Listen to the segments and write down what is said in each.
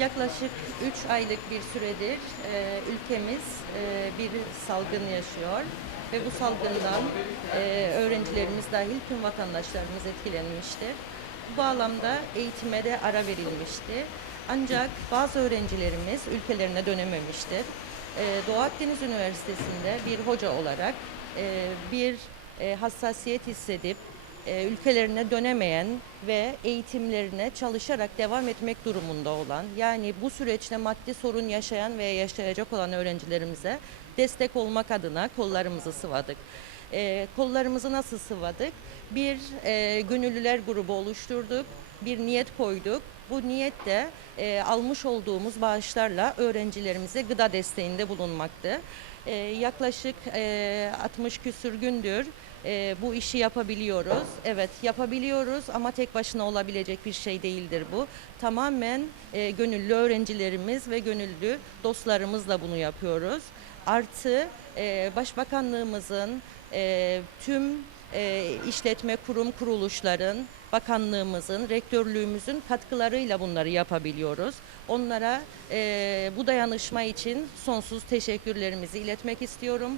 Yaklaşık 3 aylık bir süredir e, ülkemiz e, bir salgın yaşıyor ve bu salgından e, öğrencilerimiz dahil tüm vatandaşlarımız etkilenmiştir. Bu bağlamda eğitime de ara verilmişti. Ancak bazı öğrencilerimiz ülkelerine dönememiştir. E, Doğu Akdeniz Üniversitesi'nde bir hoca olarak e, bir e, hassasiyet hissedip e, ülkelerine dönemeyen ve eğitimlerine çalışarak devam etmek durumunda olan yani bu süreçte maddi sorun yaşayan veya yaşayacak olan öğrencilerimize destek olmak adına kollarımızı sıvadık. E, kollarımızı nasıl sıvadık? Bir gönüllüler grubu oluşturduk, bir niyet koyduk. Bu niyet de e, almış olduğumuz bağışlarla öğrencilerimize gıda desteğinde bulunmaktı. E, yaklaşık e, 60 küsür gündür e, bu işi yapabiliyoruz. Evet yapabiliyoruz ama tek başına olabilecek bir şey değildir bu. Tamamen e, gönüllü öğrencilerimiz ve gönüllü dostlarımızla bunu yapıyoruz. Artı e, Başbakanlığımızın e, tüm e, işletme kurum kuruluşların, bakanlığımızın, rektörlüğümüzün katkılarıyla bunları yapabiliyoruz. Onlara e, bu dayanışma için sonsuz teşekkürlerimizi iletmek istiyorum.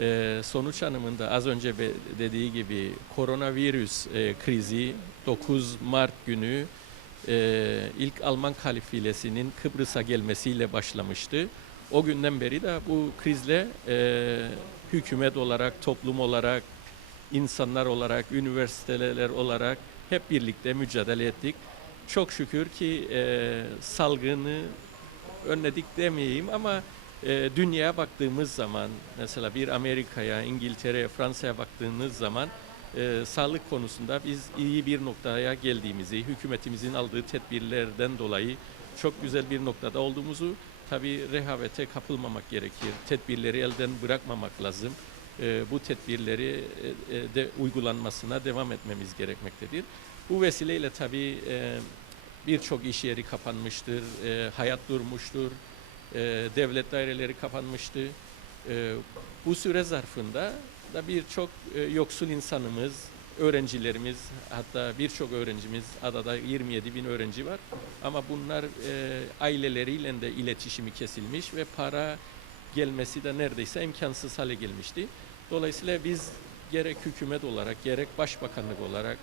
Ee, Sonuç Hanım'ın da az önce dediği gibi koronavirüs e, krizi 9 Mart günü e, ilk Alman kalifilesinin Kıbrıs'a gelmesiyle başlamıştı. O günden beri de bu krizle e, hükümet olarak, toplum olarak, insanlar olarak, üniversiteler olarak hep birlikte mücadele ettik. Çok şükür ki e, salgını önledik demeyeyim ama e, dünyaya baktığımız zaman mesela bir Amerika'ya, İngiltere'ye, Fransa'ya baktığımız zaman e, sağlık konusunda biz iyi bir noktaya geldiğimizi, hükümetimizin aldığı tedbirlerden dolayı çok güzel bir noktada olduğumuzu tabii rehavete kapılmamak gerekir. Tedbirleri elden bırakmamak lazım. E, bu tedbirleri e, e, de uygulanmasına devam etmemiz gerekmektedir. Bu vesileyle tabii e, birçok iş yeri kapanmıştır, e, hayat durmuştur, e, devlet daireleri kapanmıştı. E, bu süre zarfında da birçok e, yoksul insanımız, öğrencilerimiz, hatta birçok öğrencimiz, adada 27 bin öğrenci var. Ama bunlar e, aileleriyle de iletişimi kesilmiş ve para gelmesi de neredeyse imkansız hale gelmişti. Dolayısıyla biz gerek hükümet olarak, gerek başbakanlık olarak,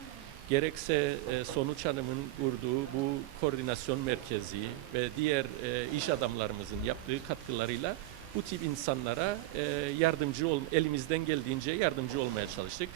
gerekse e, Sonuç Hanım'ın kurduğu bu koordinasyon merkezi ve diğer e, iş adamlarımızın yaptığı katkılarıyla bu tip insanlara e, yardımcı ol, elimizden geldiğince yardımcı olmaya çalıştık.